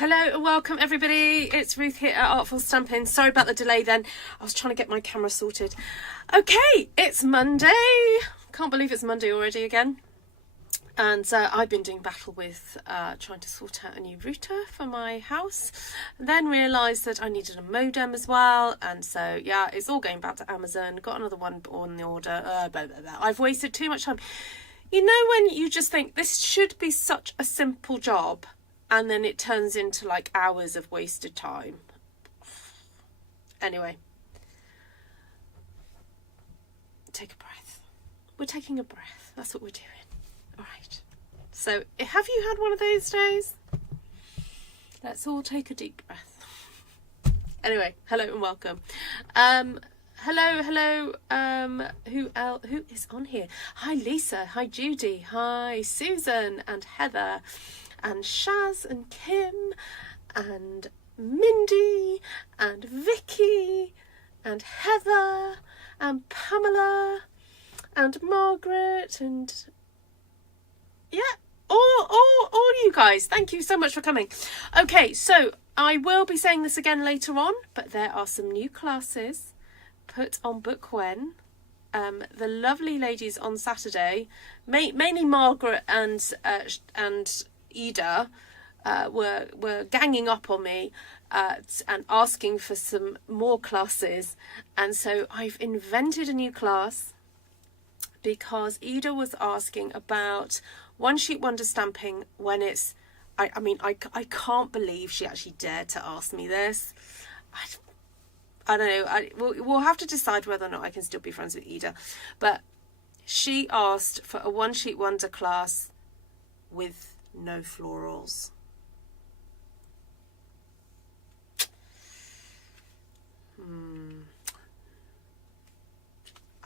Hello and welcome everybody, it's Ruth here at Artful Stampin. Sorry about the delay then, I was trying to get my camera sorted. Okay, it's Monday, can't believe it's Monday already again. And I've been doing battle with trying to sort out a new router for my house. Then realised that I needed a modem as well, and so yeah, it's all going back to Amazon, got another one on the order, blah, blah, blah. I've wasted too much time. You know when you just think this should be such a simple job, and then it turns into like hours of wasted time. Anyway, take a breath. We're taking a breath. That's what we're doing. All right. So have you had one of those days? Let's all take a deep breath. Anyway, hello and welcome. Hello. Who is on here? Hi, Lisa. Hi, Judy. Hi, Susan and Heather. And Shaz and Kim and Mindy and Vicky and Heather and Pamela and Margaret and yeah, all you guys. Thank you so much for coming. Okay, so I will be saying this again later on, but there are some new classes put on Book When. The lovely ladies on Saturday, mainly Margaret and Ida were ganging up on me and asking for some more classes, and so I've invented a new class because Ida was asking about one sheet wonder stamping when it's I mean I can't believe she actually dared to ask me this. I don't know, we'll have to decide whether or not I can still be friends with Ida, but she asked for a one sheet wonder class with no florals.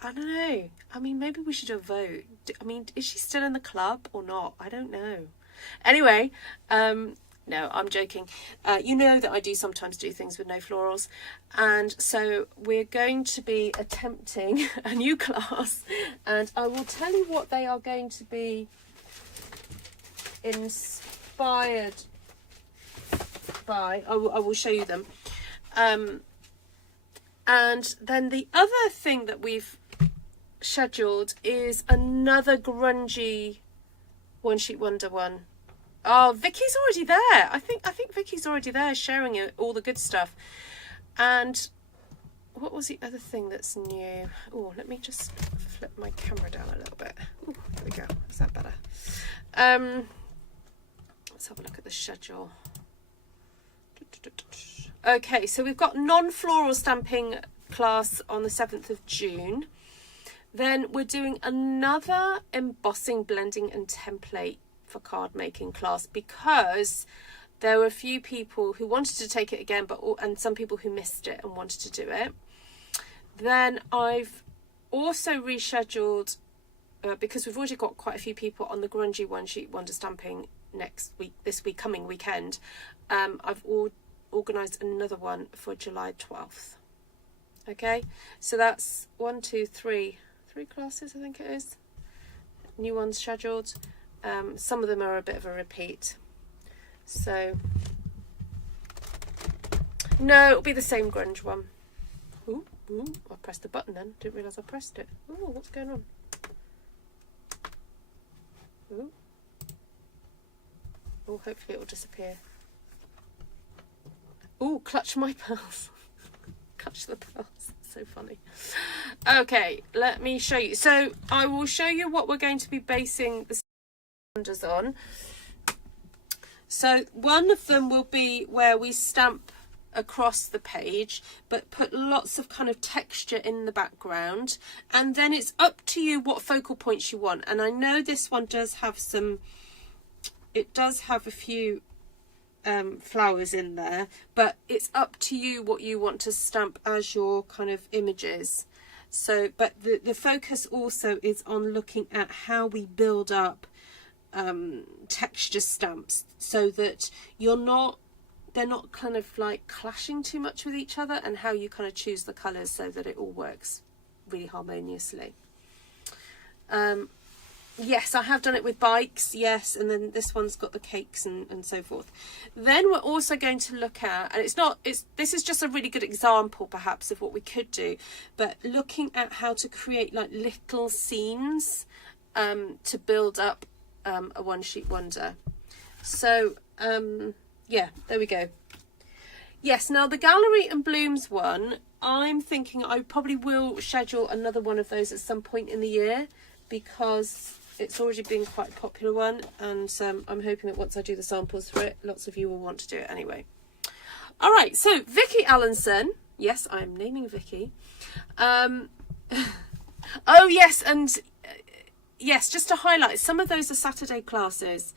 I don't know. I mean, maybe we should have a vote. I mean, is she still in the club or not? I don't know. Anyway, no, I'm joking. You know that I do sometimes do things with no florals. And so we're going to be attempting a new class. And I will tell you what they are going to be inspired by. I will show you them. And then the other thing that we've scheduled is another grungy one sheet wonder one. Oh, Vicky's already there. I think Vicky's already there sharing all the good stuff. And what was the other thing that's new? Oh, let me just flip my camera down a little bit. Ooh, there we go. Is that better? Let's have a look at the schedule. Okay, so we've got non-floral stamping class on the 7th of June. Then we're doing another embossing, blending and template for card making class because there were a few people who wanted to take it again, and some people who missed it and wanted to do it. Then I've also rescheduled because we've already got quite a few people on the grungy one sheet wonder stamping coming weekend. I've organised another one for July 12th. Okay, so that's 3 classes, I think it is. New ones scheduled. Some of them are a bit of a repeat. So no, it'll be the same grunge one. Ooh, I pressed the button then. Didn't realise I pressed it. Ooh, what's going on? Ooh. Oh, hopefully it will disappear. Oh, clutch my pearls. Clutch the pearls. So funny. Okay, let me show you. So I will show you what we're going to be basing the wonders on. So one of them will be where we stamp across the page but put lots of kind of texture in the background, and then it's up to you what focal points you want. And I know this one does have a few flowers in there, but it's up to you what you want to stamp as your kind of images. So but the focus also is on looking at how we build up texture stamps so that they're not kind of like clashing too much with each other, and how you kind of choose the colors so that it all works really harmoniously. Yes, I have done it with bikes, yes, and then this one's got the cakes and so forth. Then we're also going to look at, and this is just a really good example perhaps of what we could do, but looking at how to create like little scenes to build up a one sheet wonder. So yeah, there we go. Yes, now the gallery and blooms one, I'm thinking I probably will schedule another one of those at some point in the year, because it's already been quite a popular one, and I'm hoping that once I do the samples for it, lots of you will want to do it anyway. All right, so Vicky Allenson, yes, I'm naming Vicky. Oh yes, and yes, just to highlight, some of those are Saturday classes,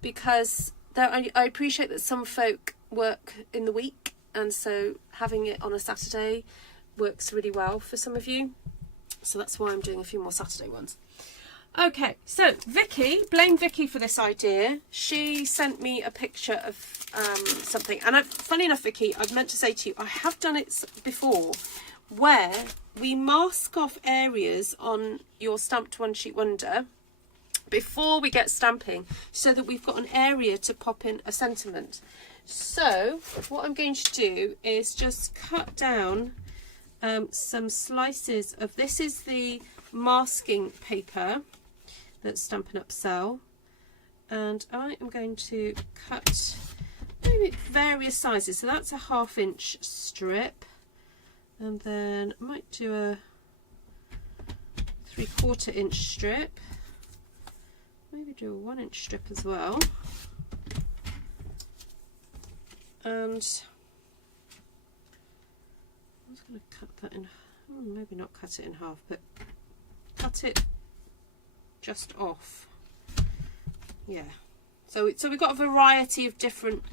because I appreciate that some folk work in the week, and so having it on a Saturday works really well for some of you. So that's why I'm doing a few more Saturday ones. Okay, so Vicky, blame Vicky for this idea. She sent me a picture of something, and funny enough, Vicky, I've meant to say to you, I have done it before, where we mask off areas on your stamped one sheet wonder before we get stamping, so that we've got an area to pop in a sentiment. So what I'm going to do is just cut down some slices of, this is the masking paper that Stampin' Up sell, and I am going to cut maybe various sizes. So that's a 1/2 inch strip, and then I might do a 3/4 inch strip, maybe do a 1 inch strip as well, and I'm just going to cut that in, maybe not cut it in half, but cut it just off. Yeah, so we've got a variety of different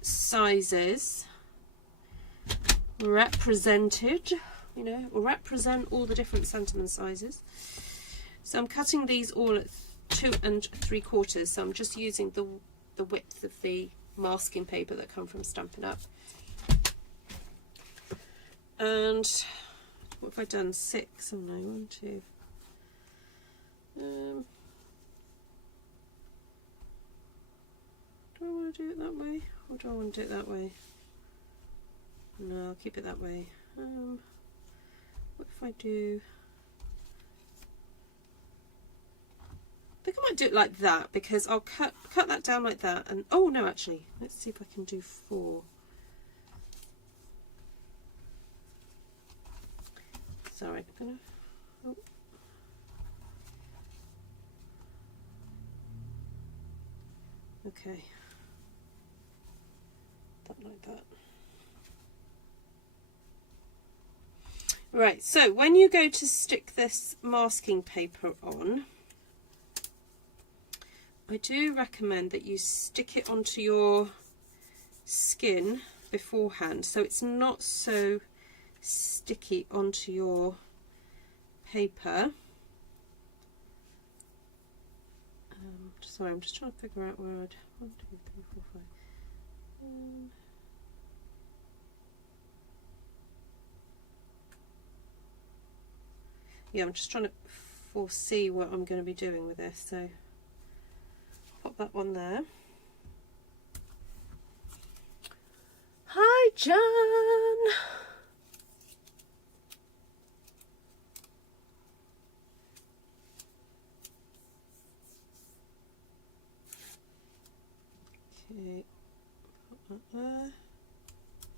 sizes represented, you know, or represent all the different sentiment sizes. So I'm cutting these all at 2 3/4, so I'm just using the width of the masking paper that come from Stampin' Up. And what have I done? 6, haven't I? 1, 2. Do I want to do it that way, or do I want to do it that way? No, I'll keep it that way. What if I do? I think I might do it like that, because I'll cut that down like that, and oh no, actually, let's see if I can do 4. Sorry, I'm gonna. Oh. Okay, that like that. Right, so when you go to stick this masking paper on, I do recommend that you stick it onto your skin beforehand, so it's not so sticky onto your paper. Sorry, I'm just trying to figure out where I'd 1, 2, 3, 4, 5. Yeah, I'm just trying to foresee what I'm going to be doing with this. So pop that one there. Hi, Jan. Okay, put that there.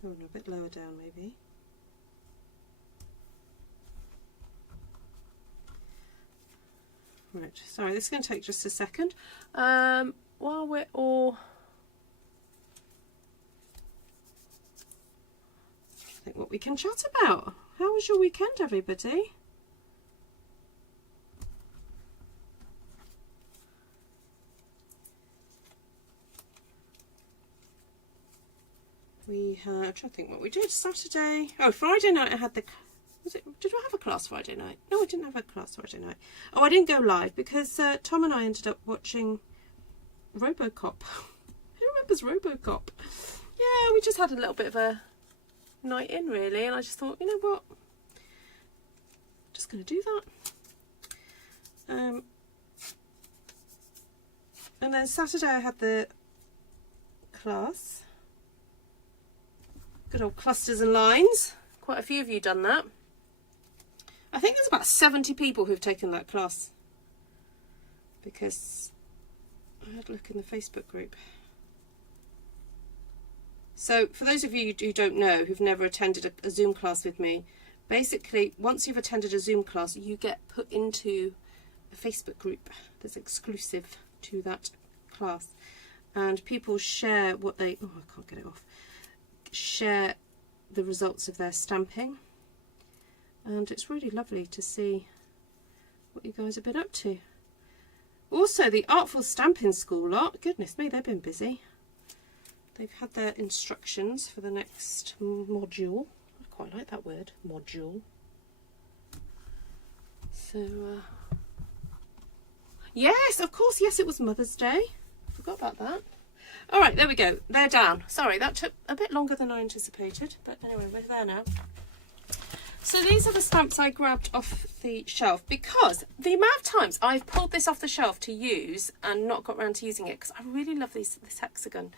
Oh, no, a bit lower down maybe. Right, sorry, this is going to take just a second. While we're all... I think what we can chat about. How was your weekend, everybody? We had, I'm trying to think what we did Saturday. Oh, Friday night I had the... Did I have a class Friday night? No, I didn't have a class Friday night. Oh, I didn't go live because Tom and I ended up watching RoboCop. Who remembers RoboCop? Yeah, we just had a little bit of a night in, really, and I just thought, you know what? Just going to do that. And then Saturday I had the class. Good old clusters and lines. Quite a few of you done that. I think there's about 70 people who've taken that class, because I had a look in the Facebook group. So for those of you who don't know, who've never attended a Zoom class with me, basically once you've attended a Zoom class, you get put into a Facebook group that's exclusive to that class, and people share what they, oh, I can't get it off, share the results of their stamping, and it's really lovely to see what you guys have been up to. Also, the Artful Stampin School lot, goodness me, they've been busy. They've had their instructions for the next module. I quite like that word, module. So, yes, of course, yes, it was Mother's Day. Forgot about that. All right, there we go. They're down. Sorry, that took a bit longer than I anticipated, but anyway, we're there now. So these are the stamps I grabbed off the shelf, because the amount of times I've pulled this off the shelf to use and not got around to using it, because I really love this hexagon.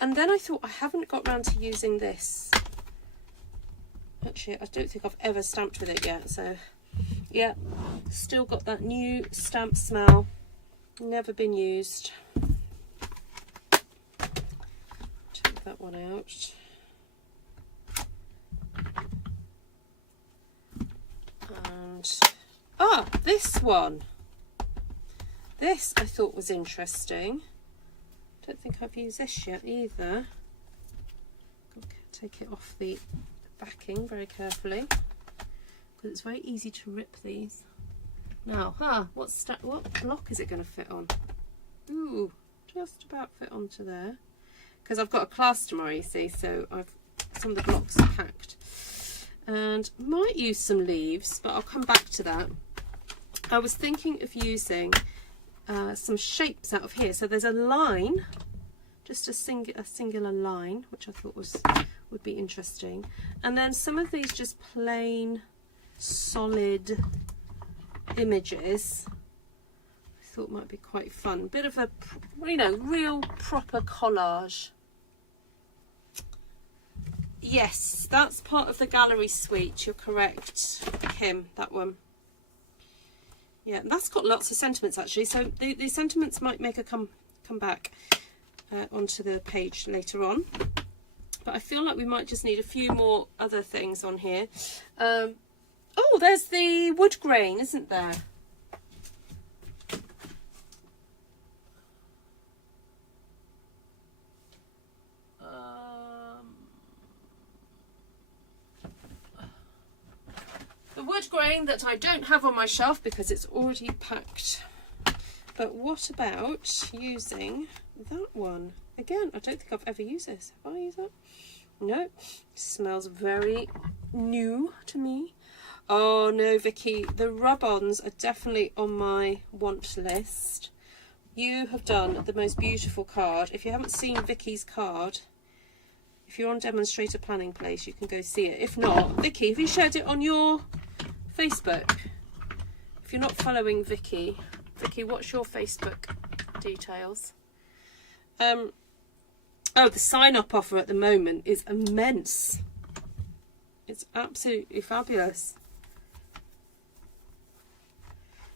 And then I thought, I haven't got around to using this. Actually, I don't think I've ever stamped with it yet, so yeah, still got that new stamp smell. Never been used. Take that one out. And this one. This I thought was interesting. Don't think I've used this yet either. Okay, take it off the backing very carefully, because it's very easy to rip these. Now, what block is it going to fit on? Ooh, just about fit onto there. Because I've got a class tomorrow, you see, so some of the blocks are packed. And might use some leaves, but I'll come back to that. I was thinking of using some shapes out of here. So there's a line, just a singular line, which I thought would be interesting. And then some of these just plain, solid images I thought might be quite fun. Bit of a, you know, real proper collage. Yes, that's part of the gallery suite. You're correct, Kim, that one. Yeah, that's got lots of sentiments actually. So the sentiments might make a come back onto the page later on. But I feel like we might just need a few more other things on here. Oh, there's the wood grain, isn't there? The wood grain that I don't have on my shelf because it's already packed. But what about using that one? Again, I don't think I've ever used this. Have I used that? No. It smells very new to me. Oh no, Vicky, the rub-ons are definitely on my want list. You have done the most beautiful card. If you haven't seen Vicky's card, if you're on Demonstrator Planning Place, you can go see it. If not, Vicky, have you shared it on your Facebook? If you're not following Vicky, what's your Facebook details? Oh, the sign-up offer at the moment is immense. It's absolutely fabulous.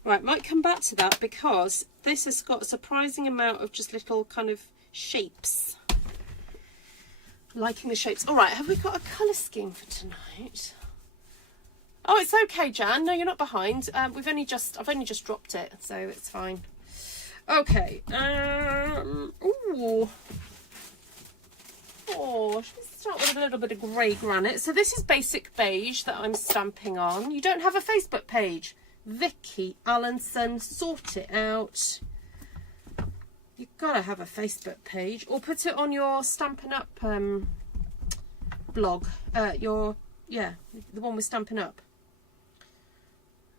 Right, might come back to that because this has got a surprising amount of just little kind of shapes. Liking the shapes. All right, have we got a colour scheme for tonight? Oh, it's okay, Jan. No, you're not behind. I've only just dropped it, so it's fine. Okay. Ooh. Oh, should we start with a little bit of grey granite? So this is basic beige that I'm stamping on. You don't have a Facebook page. Vicky Allenson, sort it out. You've got to have a Facebook page, or put it on your Stampin Up blog. The one with Stampin Up.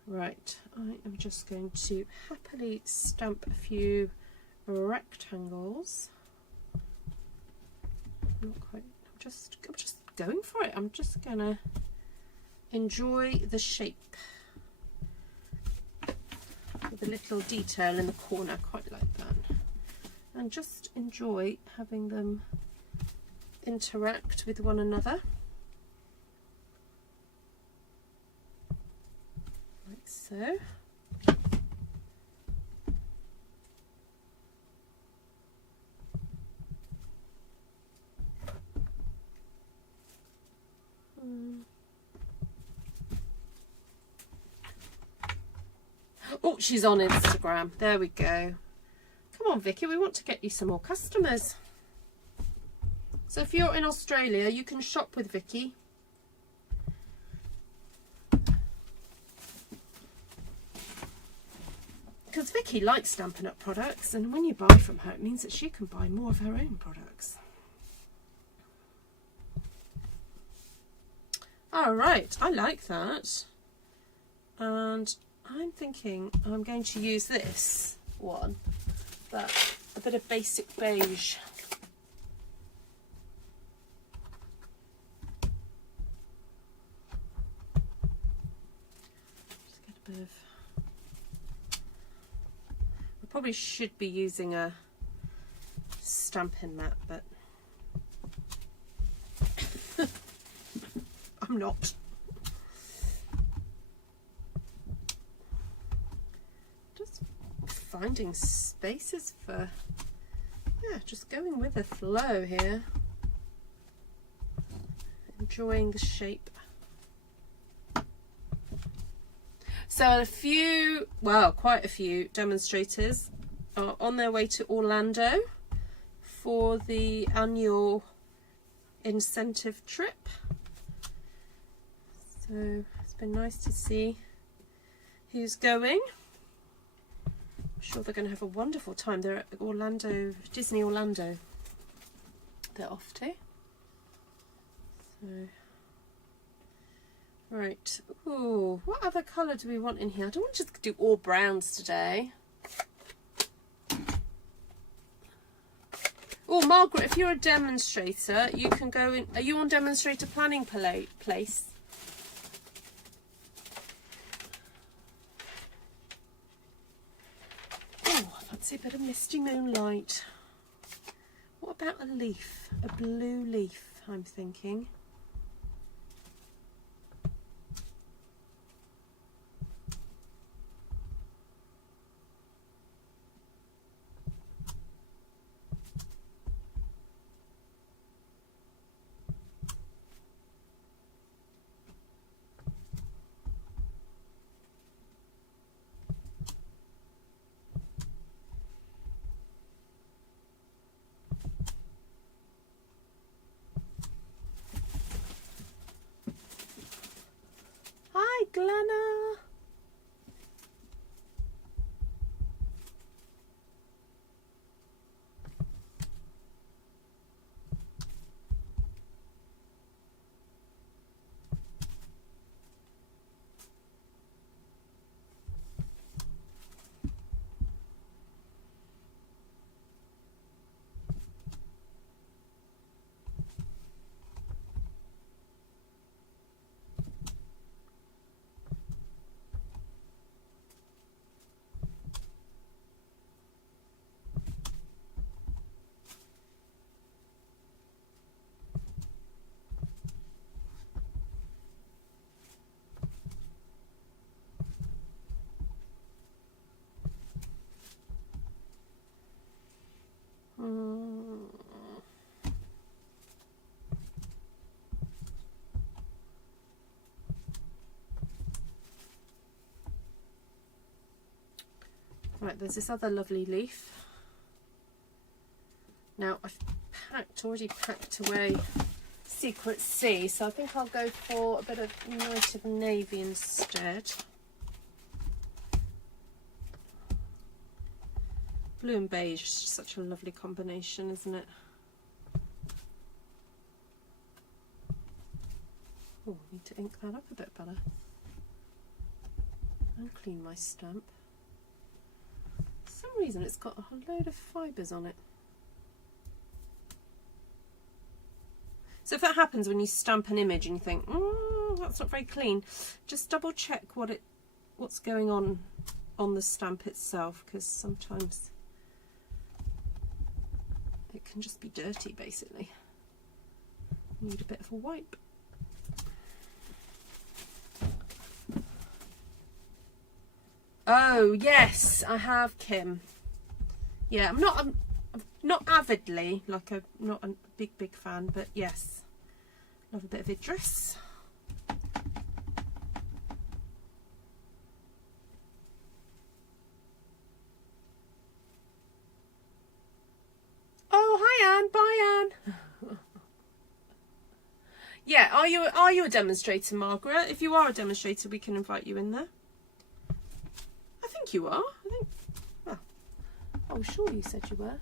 Right, I am just going to happily stamp a few rectangles. I'm just going for it. I'm just gonna enjoy the shape. With a little detail in the corner, quite like that. and just enjoy having them interact with one another. Like so. Oh, she's on Instagram. There we go. Come on, Vicky, we want to get you some more customers. So if you're in Australia, you can shop with Vicky. Because Vicky likes Stampin' Up products, and when you buy from her, it means that she can buy more of her own products. All right, I like that. And I'm thinking I'm going to use this one, but a bit of basic beige. Just get a bit of... I probably should be using a Stampin' mat, but I'm not. Finding spaces for, yeah, just going with the flow here, enjoying the shape. So a few, well, quite a few demonstrators are on their way to Orlando for the annual incentive trip. So it's been nice to see who's going. Sure, they're going to have a wonderful time. They're at Orlando, Disney Orlando. They're off to. So, right. Ooh, what other colour do we want in here? I don't want to just do all browns today. Oh, Margaret, if you're a demonstrator, you can go in. Are you on demonstrator planning place? A bit of misty moonlight. What about a leaf? A blue leaf, I'm thinking. Glenna. Right, there's this other lovely leaf. Now I've already packed away Secret Sea, so I think I'll go for a bit of Night of Navy instead. Blue and beige is such a lovely combination, isn't it? Oh, I need to ink that up a bit better. And clean my stamp. For some reason it's got a load of fibres on it. So if that happens when you stamp an image and you think, oh, that's not very clean, just double check what's going on the stamp itself, because sometimes it can just be dirty basically. Need a bit of a wipe. Oh yes, I have, Kim. Yeah, I'm not avidly, like I'm not a big fan, but yes, love a bit of Idris. Oh, hi Anne, bye Anne. Yeah, are you a demonstrator, Margaret? If you are a demonstrator, we can invite you in there. I think you are. I think. Well, oh, sure, you said you were.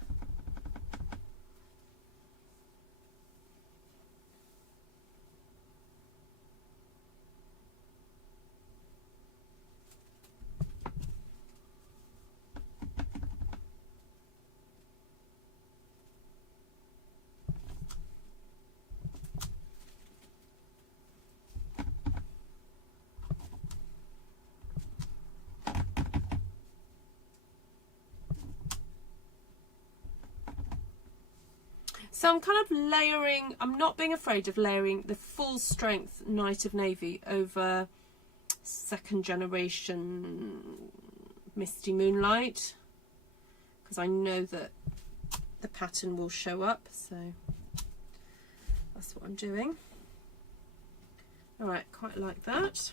So I'm kind of layering, I'm not being afraid of layering the full strength Night of Navy over second generation Misty Moonlight, because I know that the pattern will show up, so that's what I'm doing. All right, quite like that.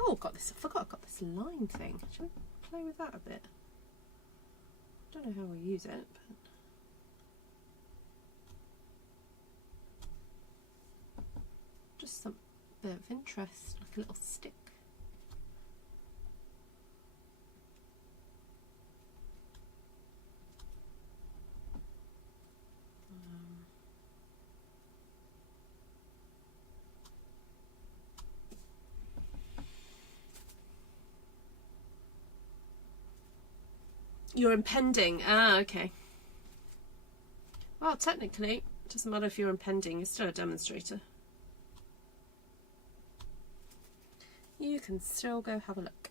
Oh, got this, I forgot I've got this line thing. Should I play with that a bit? I don't know how we use it, but just some bit of interest, like a little stick. You're impending. Ah, okay. Well, technically, it doesn't matter if you're impending, you're still a demonstrator. You can still go have a look.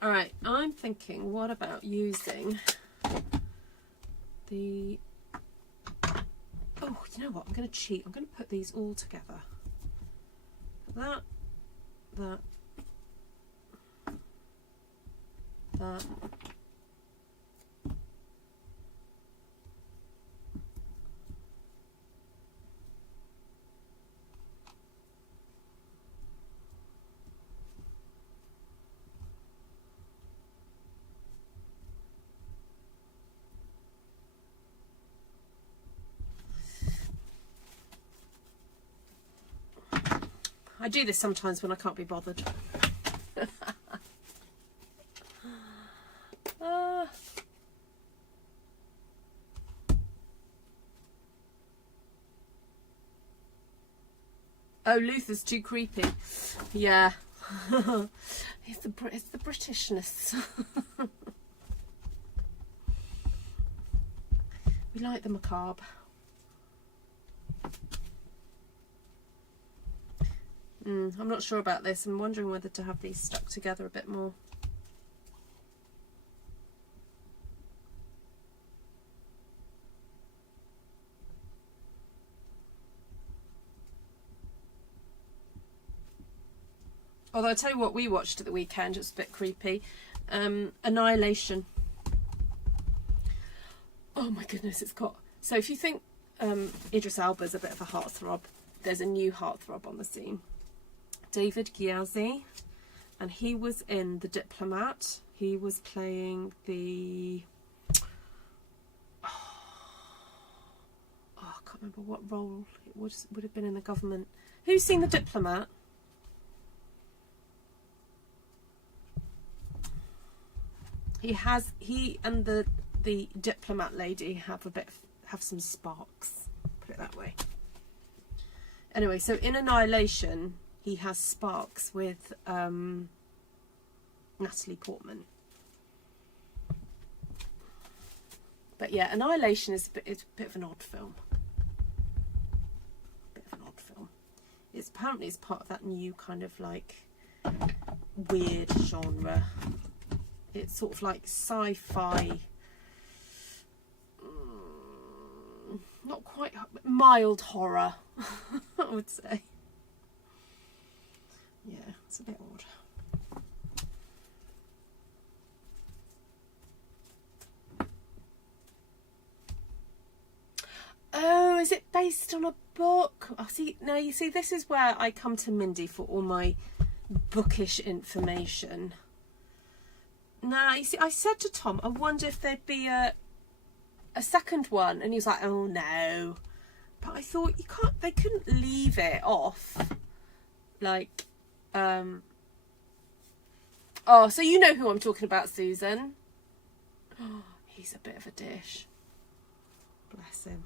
Alright, I'm thinking, what about using the... Oh, you know what? I'm going to cheat. I'm going to put these all together. That, that, that. I do this sometimes when I can't be bothered. Oh, Luther's too creepy. Yeah. it's the Britishness. We like the macabre. I'm not sure about this. I'm wondering whether to have these stuck together a bit more. Although I tell you what we watched at the weekend, it was a bit creepy. Annihilation. Oh my goodness, it's got... So if you think Idris Elba's a bit of a heartthrob, there's a new heartthrob on the scene. David Gyasi, and he was in The Diplomat. He was playing the... Oh, I can't remember what role it would have been in the government. Who's seen The Diplomat? He and the diplomat lady have some sparks, put it that way. Anyway, so in Annihilation he has sparks with Natalie Portman. But yeah, Annihilation is a bit of an odd film. It's apparently it's part of that new kind of like weird genre It's sort of like sci-fi, not quite, mild horror, I would say. Yeah, it's a bit odd. Oh, is it based on a book? Oh, see, now you see, this is where I come to Mindy for all my bookish information. Now, you see, I said to Tom, I wonder if there'd be a second one, and he was like, oh no. But I thought, you can't, they couldn't leave it off. Like, oh, so you know who I'm talking about, Susan. Oh, he's a bit of a dish. Bless him.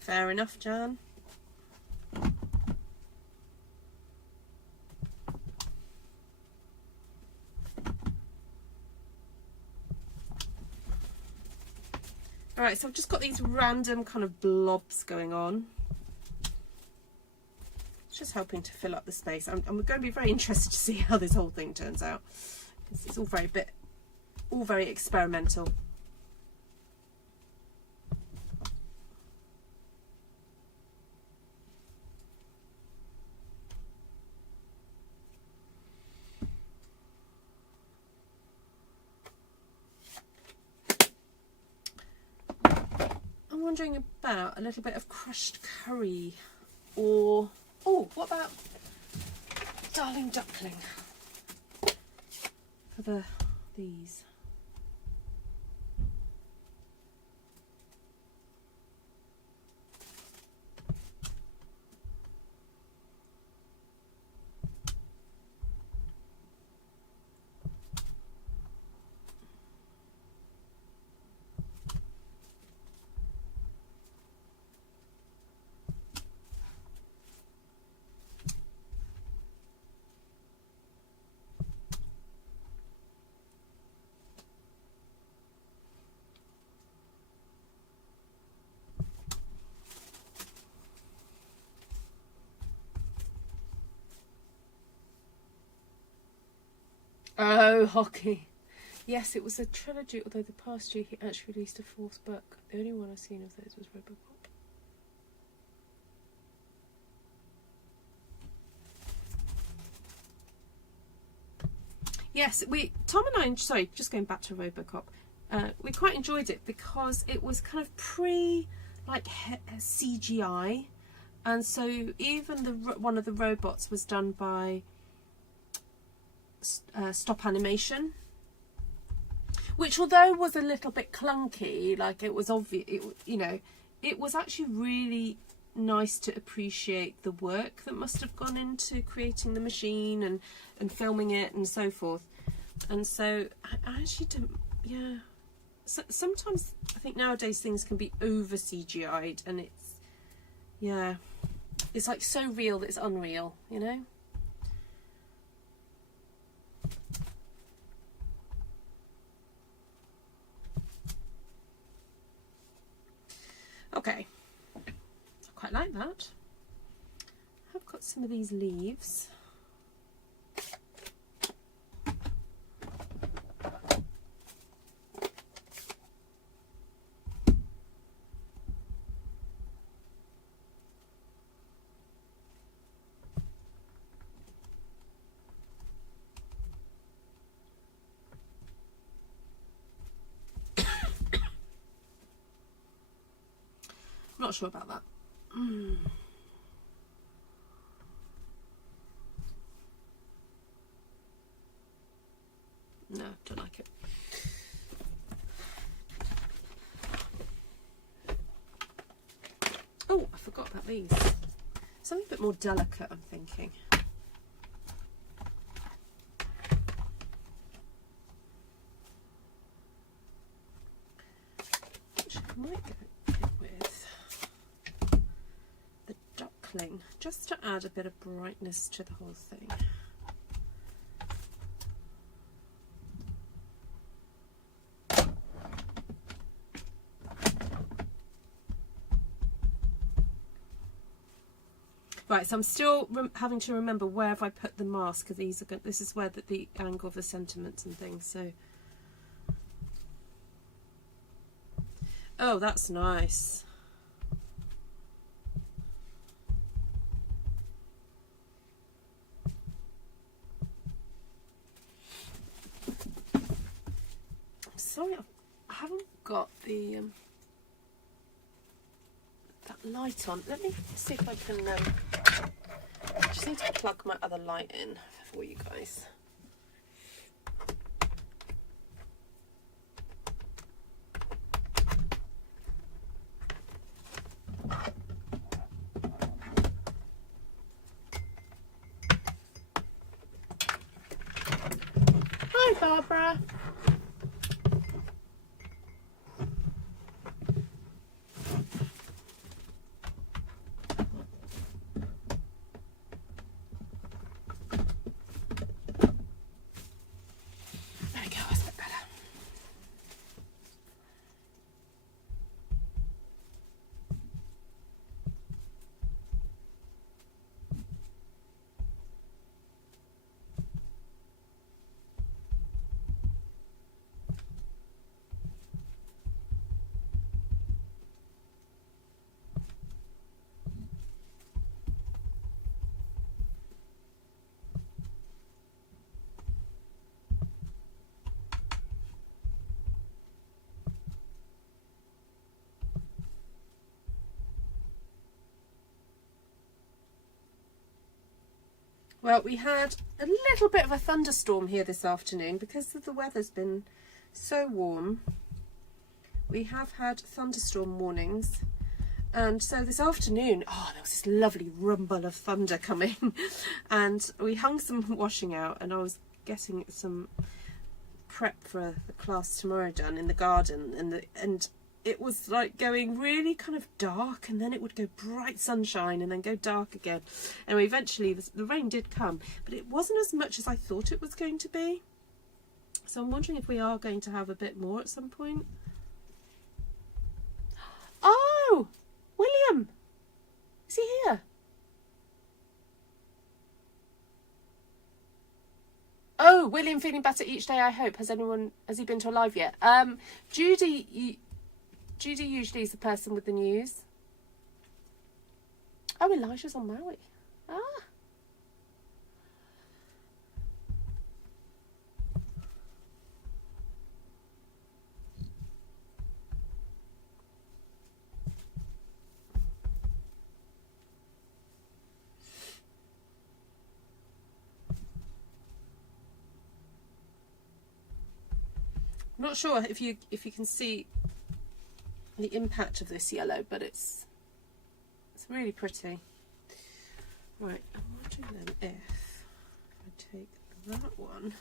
Fair enough, Jan. Alright, so I've just got these random kind of blobs going on. It's just helping to fill up the space. I'm going to be very interested to see how this whole thing turns out. It's all very experimental. Wondering about a little bit of crushed curry, or what about darling duckling for these. Oh, hockey. Yes, it was a trilogy, although the past year he actually released a fourth book. The only one I've seen of those was Robocop. Yes, Tom and I, sorry, just going back to Robocop, we quite enjoyed it because it was kind of CGI, and so even one of the robots was done by stop animation, which although was a little bit clunky, like it was obvious, it was actually really nice to appreciate the work that must have gone into creating the machine and filming it and so forth. And so I actually don't, yeah, so sometimes I think nowadays things can be over CGI'd, and it's like so real that it's unreal, you know. Okay, I quite like that. I've got some of these leaves. Not sure about that. No, don't like it. Oh, I forgot about these. Something a bit more delicate, I'm thinking. Which I might go with the duckling, just to add a bit of brightness to the whole thing. Right, so I'm still having to remember where have I put the mask, because these are good. This is where the angle of the sentiments and things. So, oh, that's nice. I'm sorry, I haven't got the that light on. Let me see if I can. I just need to plug my other light in for you guys. Hi, Barbara. Well, we had a little bit of a thunderstorm here this afternoon because the weather's been so warm. We have had thunderstorm warnings, and so this afternoon, oh, there was this lovely rumble of thunder coming, and we hung some washing out, and I was getting some prep for the class tomorrow done in the garden, and it was like going really kind of dark, and then it would go bright sunshine and then go dark again. Anyway, eventually the rain did come, but it wasn't as much as I thought it was going to be. So I'm wondering if we are going to have a bit more at some point. Oh, William, is he here? Oh, William feeling better each day, I hope. Has he been to a live yet? Judy usually is the person with the news. Oh, Elijah's on Maui. Ah. I'm not sure if you can see the impact of this yellow, but it's really pretty. Right, I'm wondering then if I take that one.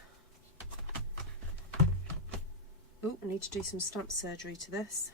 Oh, I need to do some stamp surgery to this.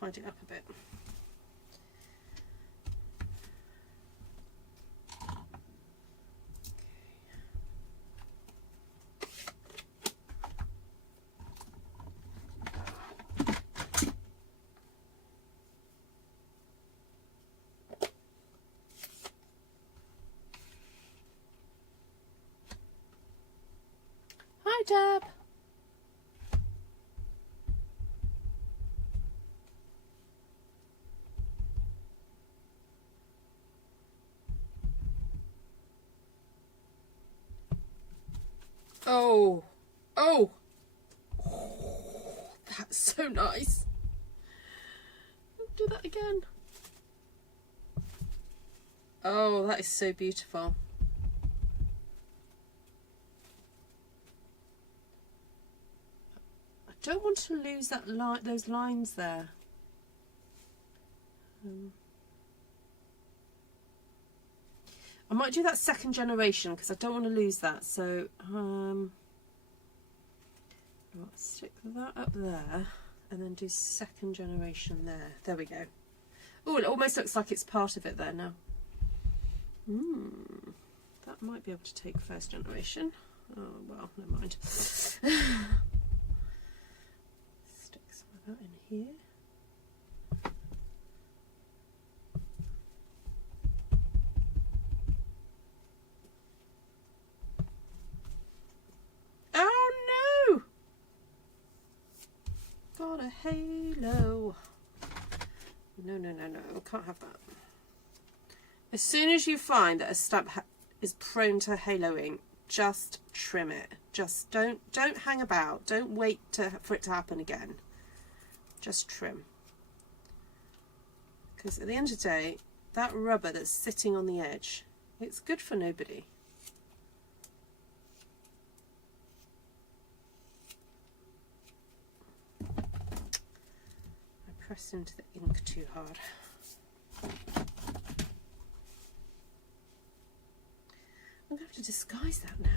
Tidy it up a bit. Hi, Deb. Oh, oh, that's so nice. Do that again. Oh, that is so beautiful. I don't want to lose that those lines there. I might do that second generation because I don't want to lose that. So I'll stick that up there and then do second generation there. There we go. Oh, it almost looks like it's part of it there now. That might be able to take first generation. Oh, well, never mind. Stick some of that in here. Oh no! Got a halo. No, no, no, no, I can't have that. As soon as you find that a stamp is prone to haloing, just trim it. Just don't hang about. Don't wait for it to happen again. Just trim. Because at the end of the day, that rubber that's sitting on the edge, it's good for nobody. I pressed into the ink too hard. I'm going to have to disguise that now.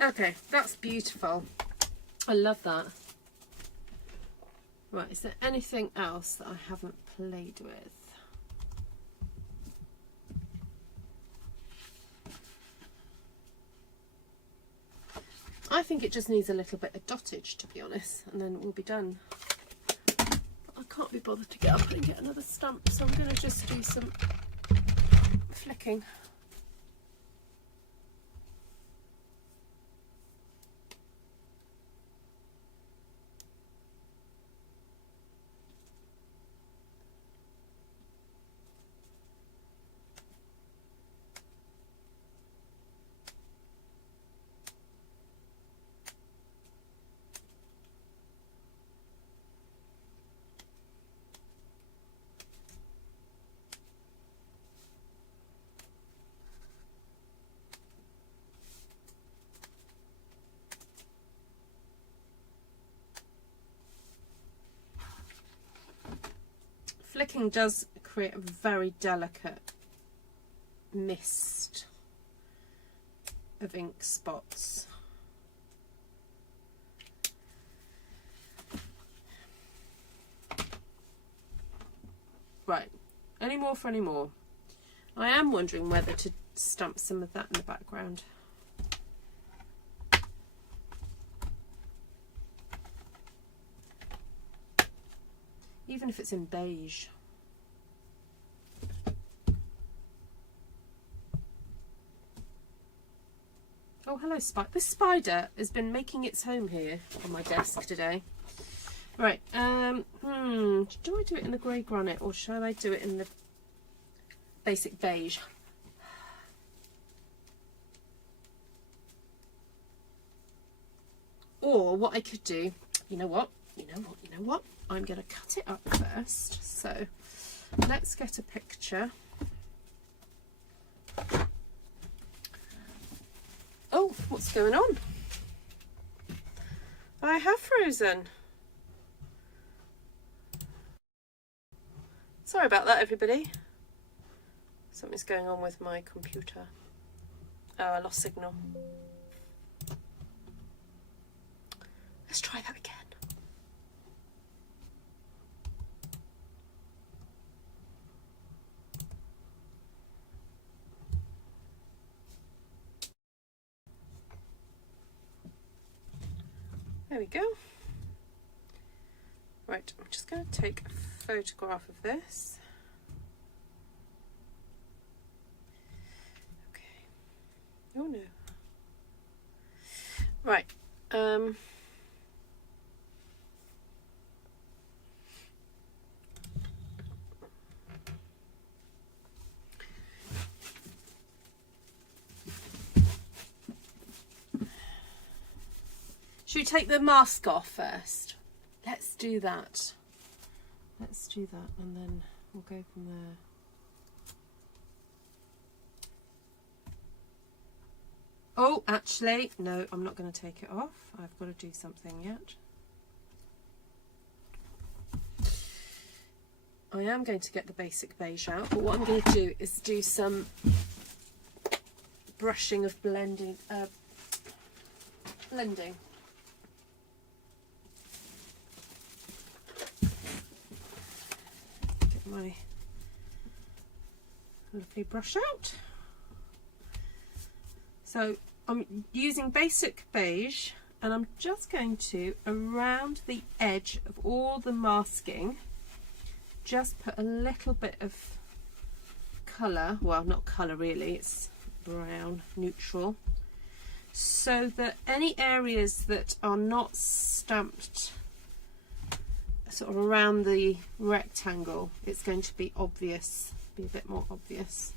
Okay, that's beautiful. I love that. Right, is there anything else that I haven't played with? I think it just needs a little bit of dottage, to be honest, and then we'll be done. But I can't be bothered to get up and get another stamp, so I'm going to just do some flicking. Flicking does create a very delicate mist of ink spots. Right, any more for any more? I am wondering whether to stamp some of that in the background. Even if it's in beige. Oh, hello, Spider. This spider has been making its home here on my desk today. Right, do I do it in the grey granite or shall I do it in the basic beige? Or what I could do, you know what? I'm going to cut it up first. So let's get a picture. Oh, what's going on? I have frozen. Sorry about that, everybody. Something's going on with my computer. Oh, I lost signal. Let's try that again. There we go. Right, I'm just going to take a photograph of this. Okay. Oh no. Right. Should we take the mask off first? Let's do that. Let's do that and then we'll go from there. Oh, actually, no, I'm not going to take it off. I've got to do something yet. I am going to get the basic beige out, but what I'm going to do is do some brushing of blending. Get my lovely brush out. So I'm using basic beige and I'm just going to, around the edge of all the masking, just put a little bit of colour, well not colour really, it's brown, neutral, so that any areas that are not stamped sort of around the rectangle, it's going to be obvious, be a bit more obvious.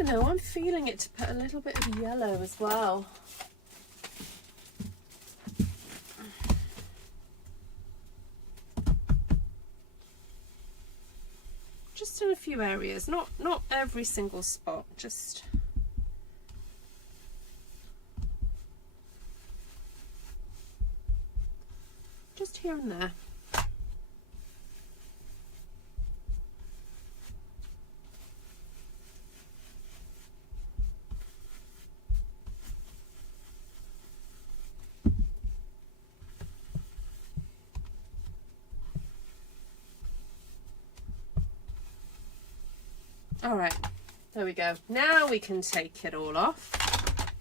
I don't know, I'm feeling it to put a little bit of yellow as well. Just in a few areas, not every single spot, just here and there. All right, there we go. Now we can take it all off.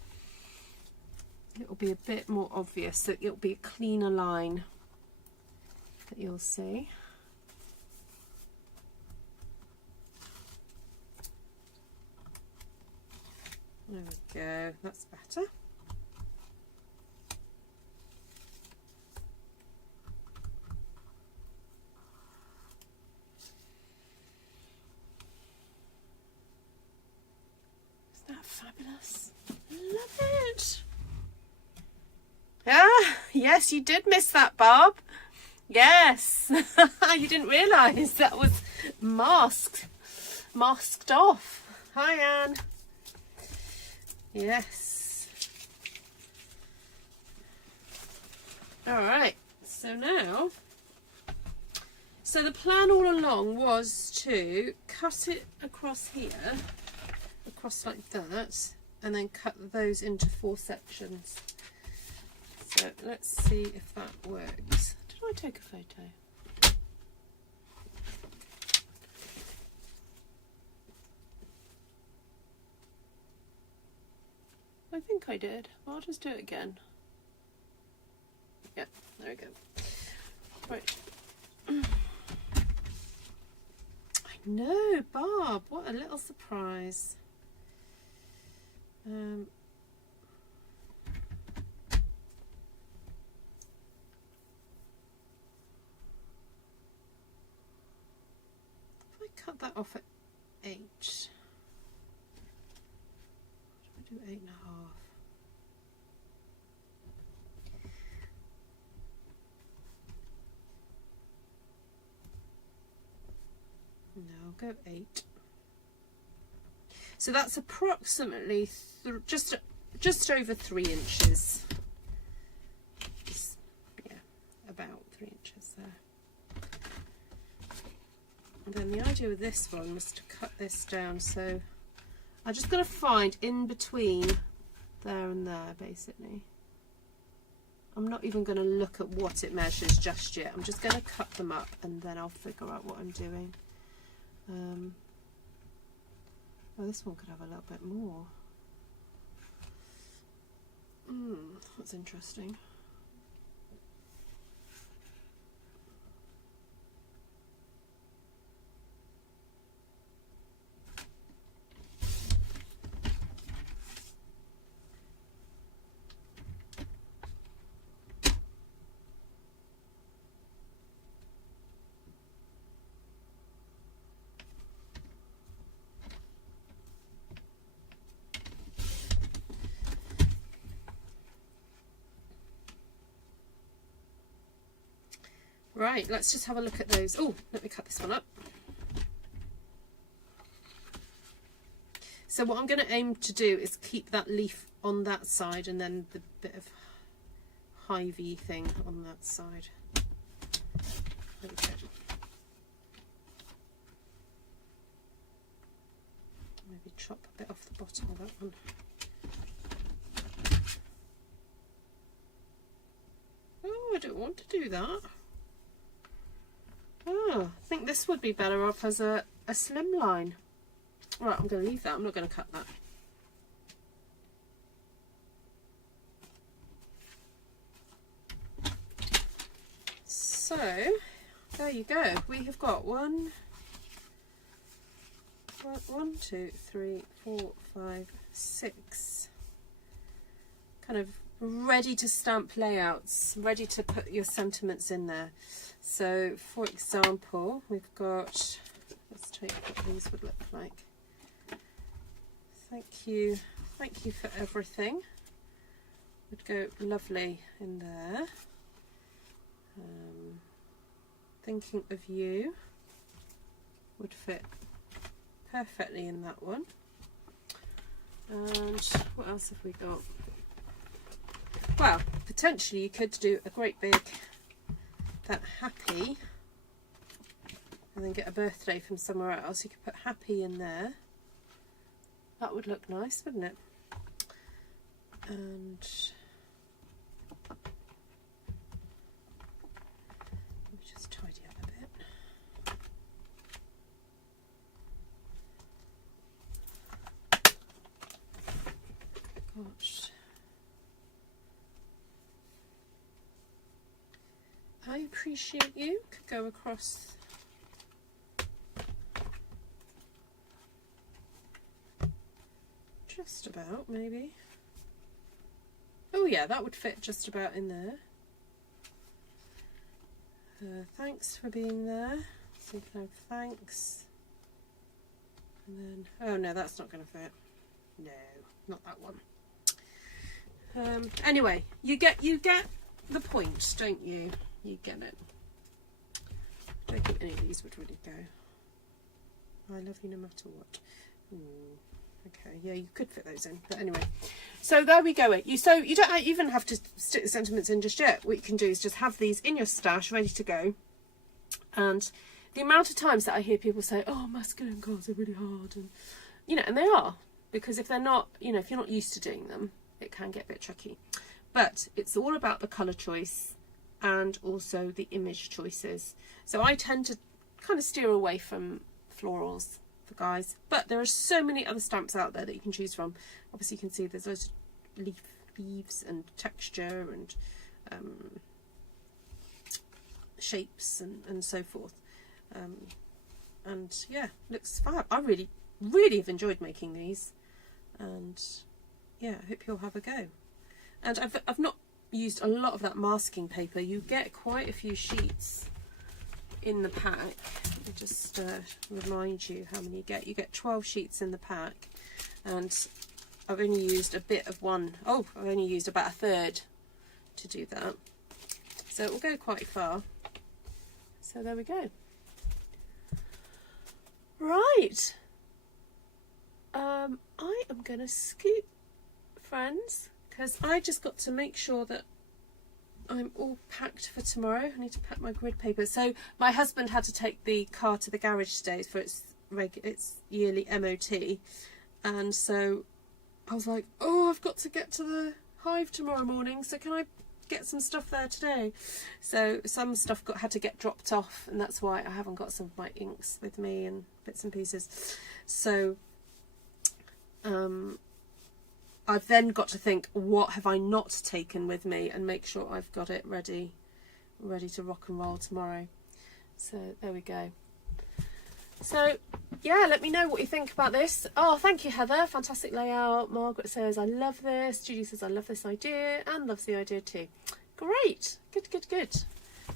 It will be a bit more obvious, so it'll be a cleaner line that you'll see. There we go, that's better. Fabulous. Love it. Ah, yes, you did miss that, Bob. Yes. You didn't realise that was masked off. Hi, Anne. Yes. All right. So now, so the plan all along was to cut it across here, across like that, and then cut those into 4 sections. So let's see if that works. Did I take a photo? I think I did. Well, I'll just do it again. Yeah, there we go. Right. I know, Barb, what a little surprise. If I cut that off at 8, what do I do? 8.5. No, I'll go 8. So that's approximately just over 3 inches. Yeah, about 3 inches there. And then the idea with this one was to cut this down, so I'm just going to find in between there and there, basically. I'm not even going to look at what it measures just yet. I'm just going to cut them up and then I'll figure out what I'm doing. Oh, this one could have a little bit more. That's interesting. Right, let's just have a look at those. Oh, let me cut this one up. So what I'm going to aim to do is keep that leaf on that side and then the bit of hivey thing on that side. There we go. Maybe chop a bit off the bottom of that one. Oh, I don't want to do that. Oh, I think this would be better off as a slim line. Right, I'm going to leave that. I'm not going to cut that. So, there you go. We have got 1, 2, 3, 4, 5, 6 kind of ready to stamp layouts, ready to put your sentiments in there. So, for example, we've got, let's take what these would look like. Thank you for everything. Would go lovely in there. Thinking of you would fit perfectly in that one. And what else have we got? Well, potentially you could do a great big, that happy, and then get a birthday from somewhere else. You could put happy in there. That would look nice, wouldn't it? And let me just tidy up a bit. Gosh. I appreciate you. Could go across. Just about, maybe. Oh yeah, that would fit just about in there. Thanks for being there. So you can have thanks. And then, oh no, that's not going to fit. No, not that one. Anyway, you get the point, don't you? You get it. I don't think any of these would really go. I love you no matter what. Ooh. Okay, yeah, you could fit those in, but anyway. So there we go. So you don't even have to stick the sentiments in just yet. What you can do is just have these in your stash, ready to go. And the amount of times that I hear people say, "Oh, masculine cards are really hard," and and they are, because if they're not, if you're not used to doing them, it can get a bit tricky. But it's all about the colour choice and also the image choices. So I tend to kind of steer away from florals for guys, but there are so many other stamps out there that you can choose from. Obviously you can see there's loads of leaves and texture and shapes and so forth, and yeah, looks fab. I really have enjoyed making these, and yeah, I hope you'll have a go. And I've not used a lot of that masking paper. You get quite a few sheets in the pack. Let me just remind you how many you get. You get 12 sheets in the pack, and I've only used a bit of one. Oh, I've only used about a third to do that. So it will go quite far. So there we go. Right. I am going to scoot, friends, because I just got to make sure that I'm all packed for tomorrow. I need to pack my grid paper. So my husband had to take the car to the garage today for its yearly MOT, and so I was like, oh, I've got to get to the hive tomorrow morning, so can I get some stuff there today? So some stuff had to get dropped off, and that's why I haven't got some of my inks with me and bits and pieces. So I've then got to think, what have I not taken with me, and make sure I've got it ready to rock and roll tomorrow. So there we go. So yeah, let me know what you think about this. Oh, thank you, Heather. Fantastic layout. Margaret says, I love this. Judy says, I love this idea, and loves the idea too. Great. Good.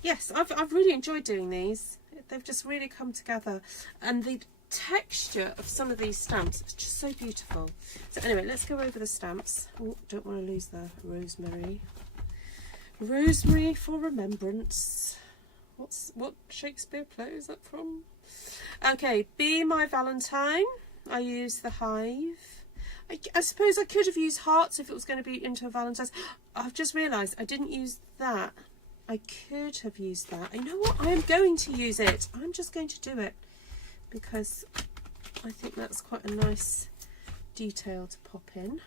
Yes, I've really enjoyed doing these. They've just really come together, and the texture of some of these stamps is just so beautiful. So anyway, let's go over the stamps. Oh, don't want to lose the rosemary for remembrance. What Shakespeare play is that from? Okay, Be My Valentine. I used the Hive. I suppose I could have used hearts if it was going to be into a Valentine's. I've just realised I didn't use that. I could have used that. You know what? I am going to use it. I'm just going to do it because I think that's quite a nice detail to pop in.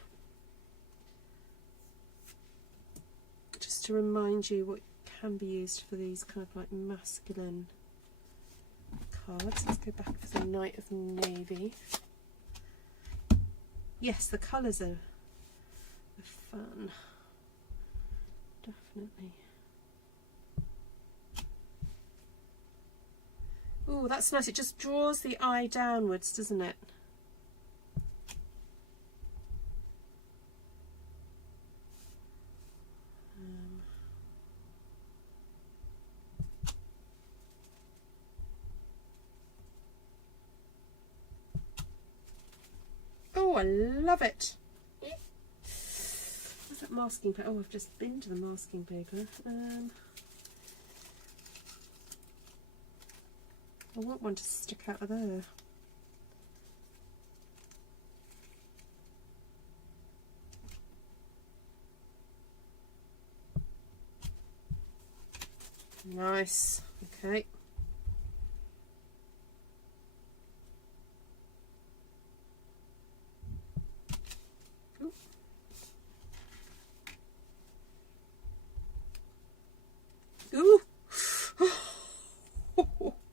Just to remind you what can be used for these kind of like masculine cards. Let's go back for the Knight of Navy. Yes, the colours are fun. Definitely. Oh, that's nice. It just draws the eye downwards, doesn't it? Oh, I love it. What's that masking paper? Oh, I've just been to the masking paper. I want one to stick out of there. Nice. Okay. Ooh.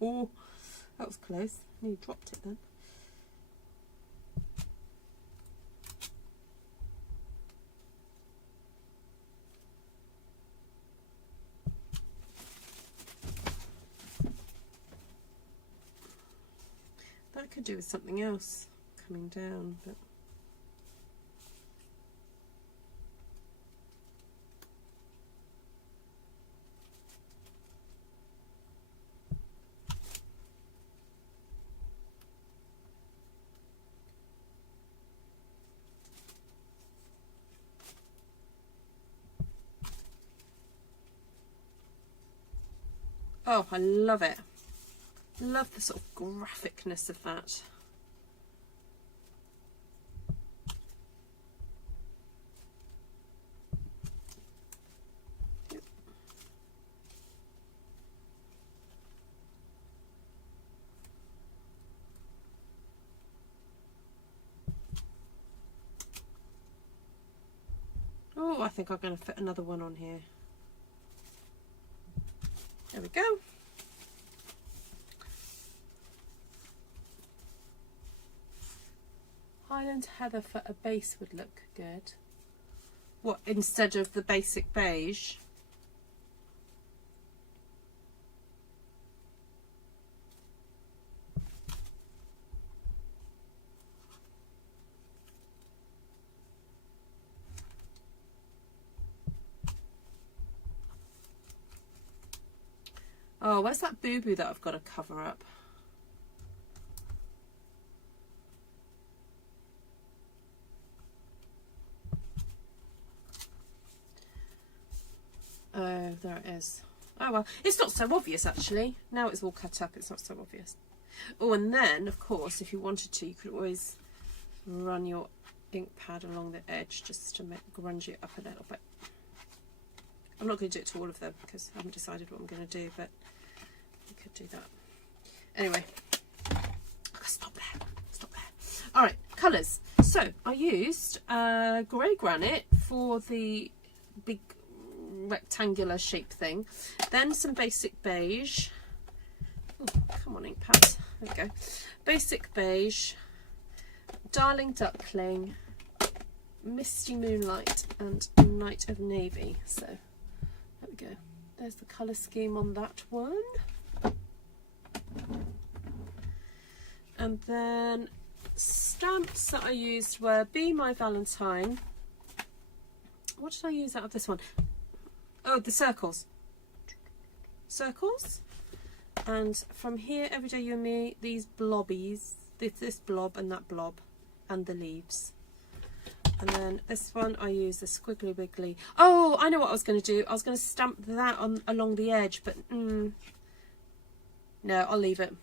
Ooh. That was close. You dropped it then. That could do with something else coming down, but oh, I love it. Love the sort of graphicness of that. Oh, I think I'm going to fit another one on here. There we go. Highland Heather for a base would look good. What, instead of the basic beige? Oh, where's that boo-boo that I've got to cover up? Oh, there it is. Oh well, it's not so obvious actually. Now it's all cut up, it's not so obvious. Oh, and then, of course, if you wanted to, you could always run your ink pad along the edge just to grunge it up a little bit. I'm not going to do it to all of them because I haven't decided what I'm going to do, but you could do that. Anyway, stop there. Stop there. All right, colours. So I used grey granite for the big rectangular shape thing, then some basic beige. Oh, come on, ink pads. There we go. Basic beige, Darling Duckling, Misty Moonlight, and Night of Navy. So there we go. There's the colour scheme on that one. And then stamps that I used were Be My Valentine. What did I use out of this one? Oh, the circles. Circles. And from here, Everyday You and Me, these blobbies, this blob and that blob, and the leaves. And then this one, I use the Squiggly Wiggly. Oh, I know what I was going to do. I was going to stamp that on along the edge, but No, I'll leave it.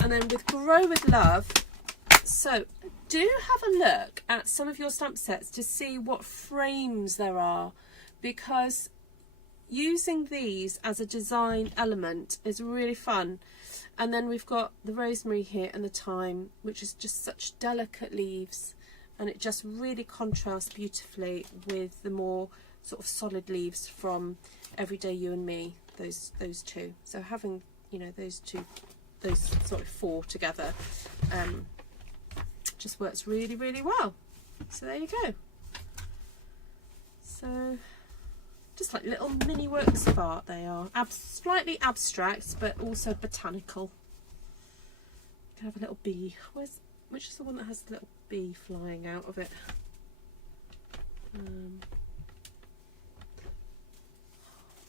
And then with Grow With Love, so do have a look at some of your stamp sets to see what frames there are, because using these as a design element is really fun. And then we've got the rosemary here and the thyme, which is just such delicate leaves, and it just really contrasts beautifully with the more sort of solid leaves from Everyday You and Me, those two. So having, you know, those sort of four together just works really, really well. So there you go. So just like little mini works of art they are. Slightly abstract, but also botanical. You can have a little bee. Which is the one that has the little bee flying out of it?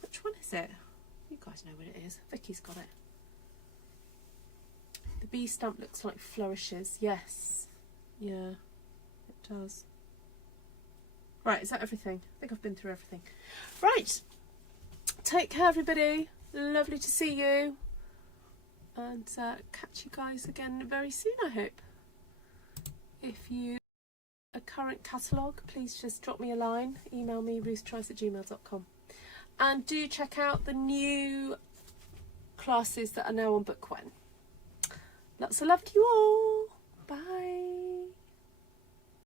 Which one is it? You guys know what it is. Vicky's got it. The bee stamp looks like flourishes. Yes. Yeah, it does. Right, is that everything? I think I've been through everything. Right. Take care, everybody. Lovely to see you. And catch you guys again very soon, I hope. If you a current catalogue, please just drop me a line. Email me, ruthtrice@gmail.com. And do check out the new classes that are now on Book When. Lots of love to you all. Bye.